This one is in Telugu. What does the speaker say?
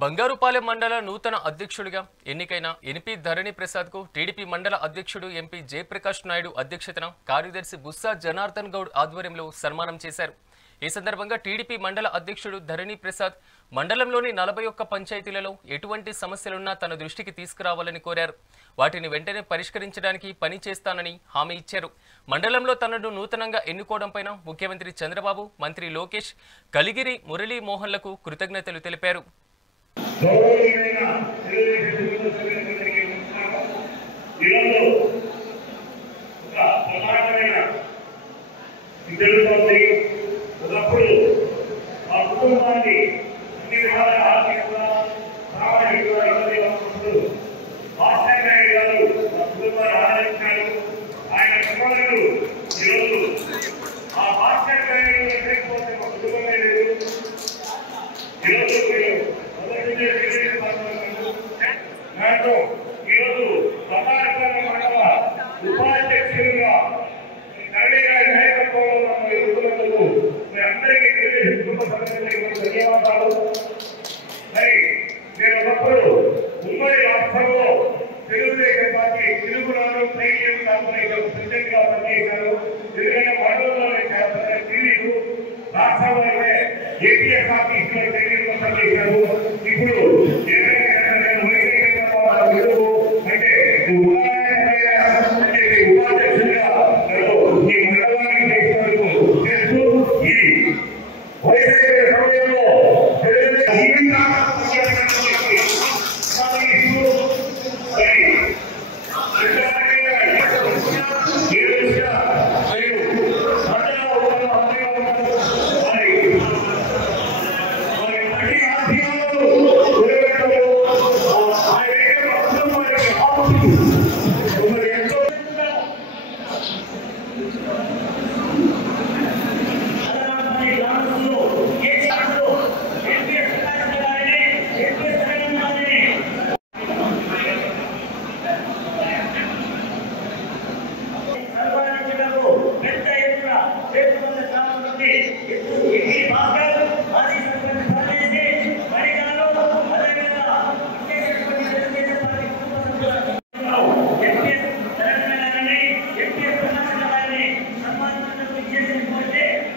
బంగారుపాలెం మండల నూతన అధ్యక్షుడిగా ఎన్నికైన ఎన్పీ ధరణి ప్రసాద్ కు టీడీపీ మండల అధ్యక్షుడు ఎంపీ జయప్రకాష్ నాయుడు అధ్యక్షతన కార్యదర్శి బుస్సా జనార్దన్ గౌడ్ ఆధ్వర్యంలో సన్మానం చేశారు। ఈ సందర్భంగా టీడీపీ మండల అధ్యక్షుడు ధరణి ప్రసాద్ మండలంలోని 41 పంచాయతీలలో ఎటువంటి సమస్యలున్నా తన దృష్టికి తీసుకురావాలని కోరారు। వాటిని వెంటనే పరిష్కరించడానికి పని చేస్తానని హామీ ఇచ్చారు। మండలంలో తనను నూతనంగా ఎన్నుకోవడంపై ముఖ్యమంత్రి చంద్రబాబు, మంత్రి లోకేష్, కలిగిరి మురళీ మోహన్లకు కృతజ్ఞతలు తెలిపారు।